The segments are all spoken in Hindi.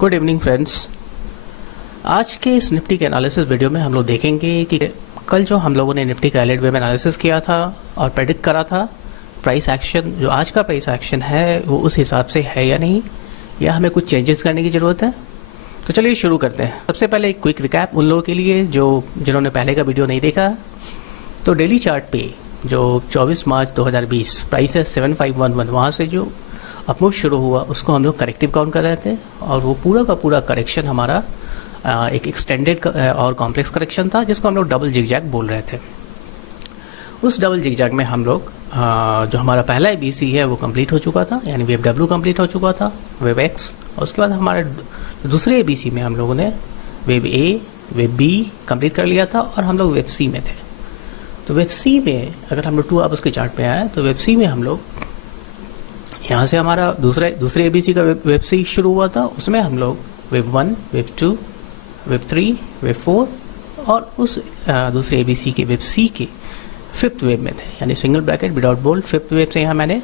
Good evening friends. आज के इस निफ्टी के एनालिसिस वीडियो में हम लोग देखेंगे कि कल जो हम लोगों ने निफ्टी का एलर्ट वेव एनालिसिस किया था और प्रेडिक्ट करा था प्राइस एक्शन, जो आज का प्राइस एक्शन है वो उस हिसाब से है या नहीं, या हमें कुछ चेंजेस करने की ज़रूरत है। तो चलिए शुरू करते हैं। सबसे पहले एक क्विक रिकैप उन लोगों के लिए जिन्होंने पहले का वीडियो नहीं देखा। तो डेली चार्ट पे जो 24 मार्च 2020 प्राइस है 7511, वहाँ से जो अपमूव शुरू हुआ उसको हम लोग करेक्टिव काउंट कर रहे थे, और वो पूरा का पूरा करेक्शन हमारा एक एक्सटेंडेड और कॉम्प्लेक्स करेक्शन था, जिसको हम लोग डबल जिगजैग बोल रहे थे। उस डबल जिगजैग में हम लोग जो हमारा पहला ABC है वो कंप्लीट हो चुका था, यानी वेव W कंप्लीट हो चुका था, वेव X, और उसके बाद हमारे दूसरे ABC में हम लोगों ने wave A, wave B complete कर लिया था, और हम लोग वेव C में थे। तो वेव C में अगर हम लोग 2 आवर्स के चार्ट पे आए तो वेव C में हम लोग यहाँ से हमारा दूसरे ABC का वेव C शुरू हुआ था। उसमें हम लोग वेव 1, वेव 2, वेव 3, वेव 4 और उस दूसरे ABC के वेव C के 5th वेव में थे, यानी single bracket without bold 5th wave से यहाँ मैंने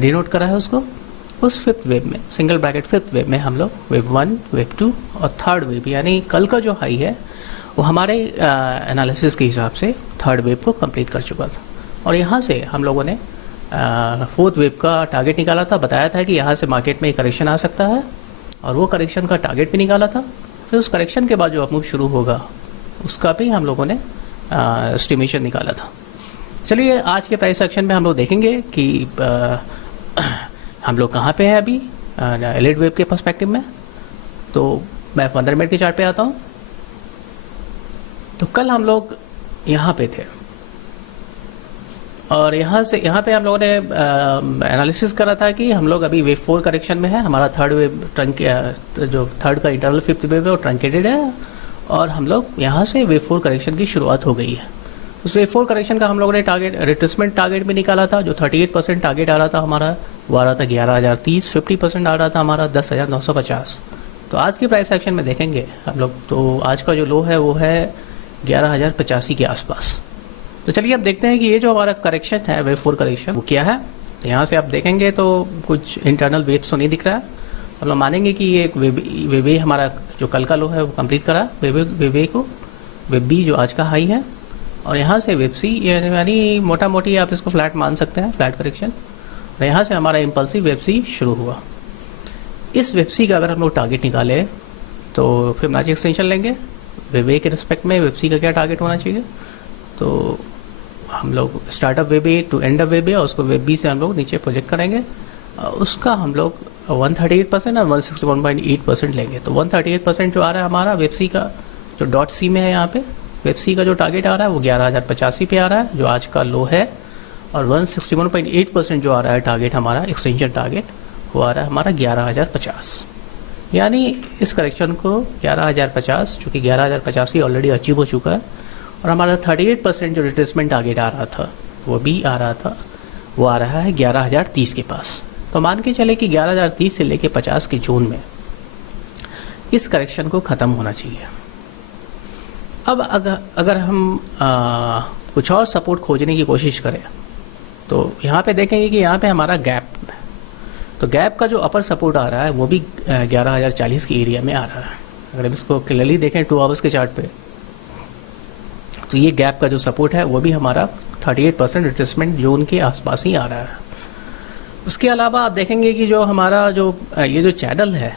डिनोट करा है उसको। उस 5th वेव में सिंगल ब्रैकेट 5th वेव में हम लोग वेव 1, वेव 2 और 3rd वेव, यानी कल का जो हाई है वो हमारे एनालिसिस के हिसाब से 3rd वेव को कंप्लीट कर चुका था। और यहाँ से हम लोगों ने 4th वेव का टारगेट निकाला था, बताया था कि यहाँ से मार्केट में करेक्शन आ सकता है, और वो करेक्शन का टारगेट भी निकाला था। फिर उस करेक्शन के बाद जो अपमूव शुरू होगा उसका भी हम लोगों ने एस्टिमेशन निकाला था। चलिए आज के प्राइस एक्शन में हम लोग देखेंगे कि हम लोग कहाँ पे हैं अभी एलिट वेव के पर्सपेक्टिव में। तो मैं 15 मिनट के चार्ट पे आता हूँ। तो कल हम लोग यहाँ पे थे, और यहाँ पे हम लोगों ने एनालिसिस करा था कि हम लोग अभी वेव 4 करेक्शन में है। हमारा 3rd वेव जो 3rd का इंटरनल 5th वेव है वो ट्रंकेटेड है, और हम लोग यहाँ से वेव 4 करेक्शन की शुरुआत हो गई है। उस वेव 4 करेक्शन का हम लोगों ने रिट्रेसमेंट टारगेट भी निकाला था। जो 38% टारगेट आ रहा था हमारा, वो आ रहा था 11,030, 50% आ रहा था हमारा 10,950। तो आज के प्राइस एक्शन में देखेंगे हम लोग, तो आज का जो लो है वो है 11,085 के आसपास। तो चलिए अब देखते हैं कि ये जो हमारा करेक्शन है वेव 4 करेक्शन वो क्या है। यहाँ से आप देखेंगे तो कुछ इंटरनल वेव्स तो नहीं दिख रहा है। हम लोग मानेंगे कि ये वेव ए हमारा जो कल का लो है वो कंप्लीट करा, वेव ए को, वेव बी जो आज का हाई है, और यहाँ से वेव सी, यानी मोटा मोटी आप इसको फ्लैट मान सकते हैं, फ्लैट करेक्शन। और यहाँ से हमारा इम्पल्सिव वेव सी शुरू हुआ। इस वेव सी का अगर हम लोग टारगेट निकाले तो फिबोनाची एक्सटेंशन लेंगे वेव ए के रिस्पेक्ट में वेव सी का क्या टारगेट होना चाहिए। तो हम लोग startup web A to and up web A, और उसको वेब बी से हम लोग नीचे प्रोजेक्ट करेंगे। उसका हम लोग 138% और 161.8% लेंगे। तो 138% जो आ रहा है हमारा वेब सी का, जो डॉट सी में है यहाँ पे, वेब सी का जो टारगेट आ रहा है वो 11,085 पे आ रहा है, जो आज का लो है। और 161.8% जो आ रहा है टारगेट हमारा, एक्सटेंशन टारगेट, वो आ रहा है हमारा 11,050। यानी इस करेक्शन को 11,050, जो कि 11,050 ऑलरेडी अचीव हो चुका है, और हमारा 38% जो रिट्रेसमेंट टारगेट आ रहा था वो भी आ रहा था, वो आ रहा है 11,030 के पास। तो मान के चले कि 11,030 से लेके 50 के जोन में इस करेक्शन को ख़त्म होना चाहिए। अब अगर हम कुछ और सपोर्ट खोजने की कोशिश करें तो यहाँ पे देखेंगे कि यहाँ पे हमारा गैप है। तो गैप का जो अपर सपोर्ट आ रहा है वो भी 11,040 के एरिया में आ रहा है। अगर हम इसको क्लियरली देखें 2 आवर्स के चार्ट पे, तो ये गैप का जो सपोर्ट है वो भी हमारा 38% रिट्रेसमेंट जोन के आसपास ही आ रहा है। उसके अलावा आप देखेंगे कि जो हमारा ये जो चैनल है,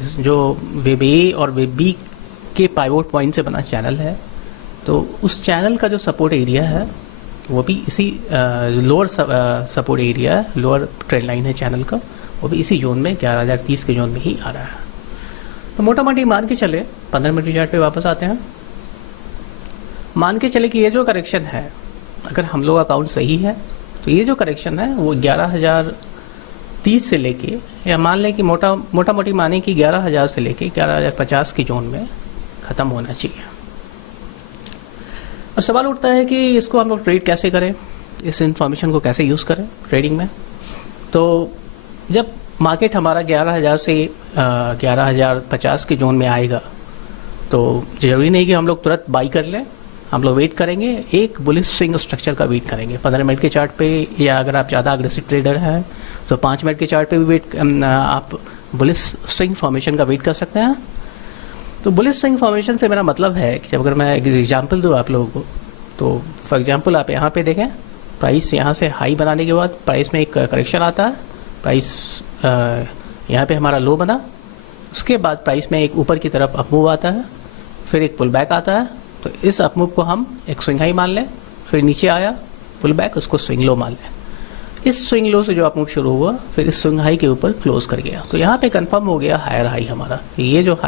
जो वेब ए और वेब बी के पाइवोट पॉइंट से बना चैनल है, तो उस चैनल का जो सपोर्ट एरिया है वो भी इसी लोअर सपोर्ट एरिया है, लोअर ट्रेंड लाइन है चैनल का, वो भी इसी जोन में 11,030 के जोन में ही आ रहा है। तो मोटा मोटी मान के चले 15 मिनट की चार्ट पे वापस आते हैं। मान के चले कि ये जो करेक्शन है, अगर हम लोग अकाउंट सही है तो ये जो करेक्शन है वो 11,030 से लेके, या मान लें कि मोटा मोटी माने कि 11,000 से लेके 11,050 की जोन में ख़त्म होना चाहिए। और सवाल उठता है कि इसको हम लोग ट्रेड कैसे करें, इस इंफॉर्मेशन को कैसे यूज़ करें ट्रेडिंग में। तो जब मार्केट हमारा 11,000 से 11,050 के जोन में आएगा तो ज़रूरी नहीं कि हम लोग तुरंत बाई कर लें, हम लोग वेट करेंगे, एक बुलिश स्विंग स्ट्रक्चर का वेट करेंगे 15 मिनट के चार्ट पे, या अगर आप ज़्यादा अग्रेसिव ट्रेडर हैं तो 5 मिनट के चार्ट पे भी आप बुलिश स्विंग फॉर्मेशन का वेट कर सकते हैं। तो बुलिश स्विंग फॉर्मेशन से मेरा मतलब है कि अगर मैं एक एग्जांपल दूँ आप लोगों को, तो फॉर एग्जांपल आप यहाँ पे देखें, प्राइस यहाँ से हाई बनाने के बाद प्राइस में एक करेक्शन आता है, प्राइस यहाँ पे हमारा लो बना, उसके बाद प्राइस में एक ऊपर की तरफ अप मूव आता है, फिर एक पुल बैक आता है। तो इस अप मूव को हम एक स्विंग हाई मान लें, फिर नीचे आया पुल बैक, उसको स्विंग लो मान लें। इस स्विंग लो से जो अप मूव शुरू हुआ, फिर इस स्विंग हाई के ऊपर क्लोज कर गया। तो यहाँ पे कंफर्म हो गया हायर हाई हमारा। ये जो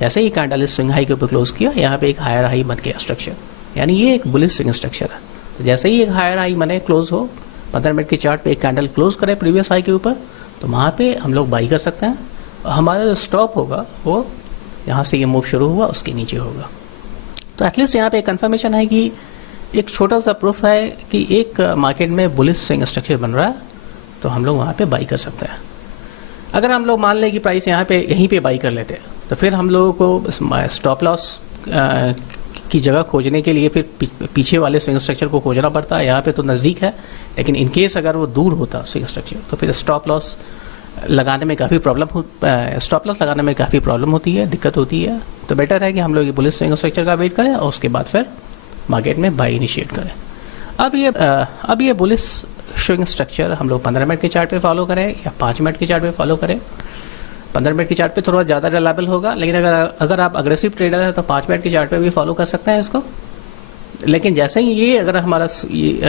जैसे ही कैंडल इस स्विंग हाई के ऊपर क्लोज किया, यहाँ पे एक हायर हाई बन गया स्ट्रक्चर, यानी ये एक बुलिश स्विंग स्ट्रक्चर है। तो जैसे ही एक हायर हाई बने, क्लोज हो, 15 मिनट के चार्ट पे एक कैंडल क्लोज करे प्रीवियस हाई के ऊपर, तो वहाँ पे हम लोग बाई कर सकते हैं। और हमारा जो स्टॉप होगा वो यहाँ से ये मूव शुरू हुआ उसके नीचे होगा। तो एटलीस्ट यहाँ पे कंफर्मेशन है कि एक छोटा सा प्रूफ है कि एक मार्केट में बुलिश स्विंग स्ट्रक्चर बन रहा है, तो हम लोग वहाँ पे बाई कर सकते हैं। अगर हम लोग मान लें कि प्राइस यहाँ पे यहीं पे बाई कर लेते हैं, तो फिर हम लोगों को स्टॉप लॉस की जगह खोजने के लिए फिर पीछे वाले स्विंग स्ट्रक्चर को खोजना पड़ता है। यहाँ पे तो नज़दीक है, लेकिन इन केस अगर वो दूर होता स्विंग स्ट्रक्चर, तो फिर स्टॉप लॉस लगाने में काफ़ी प्रॉब्लम होती है, दिक्कत होती है। तो बेटर है कि हम लोग ये बुलिश स्विंग स्ट्रक्चर का वेट करें और उसके बाद फिर मार्केट में बाई इनिशिएट करें। अब ये बुलिश स्विंग स्ट्रक्चर हम लोग 15 मिनट के चार्ट पे फॉलो करें या 5 मिनट के चार्ट पे फॉलो करें। 15 मिनट के चार्ट पे थोड़ा ज़्यादा रिलायबल होगा, लेकिन अगर आप अग्रेसिव ट्रेडर हैं तो 5 मिनट के चार्ट पे भी फॉलो कर सकते हैं इसको। लेकिन जैसे ही ये अगर हमारा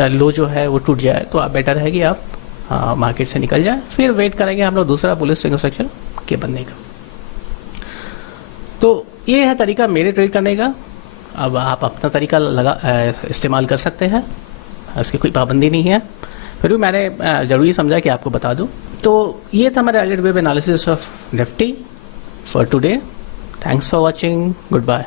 लो जो है वो टूट जाए, तो आप बेटर है कि आप मार्केट से निकल जाए, फिर वेट करेंगे हम लोग दूसरा बुलिश स्विंग स्ट्रक्चर के बनने का। तो ये है तरीका मेरे ट्रेड करने का। अब आप अपना तरीका इस्तेमाल कर सकते हैं, इसकी कोई पाबंदी नहीं है, फिर भी मैंने ज़रूरी समझा कि आपको बता दूं। तो ये था हमारा Elliott wave analysis of Nifty for today. Thanks for watching, good bye.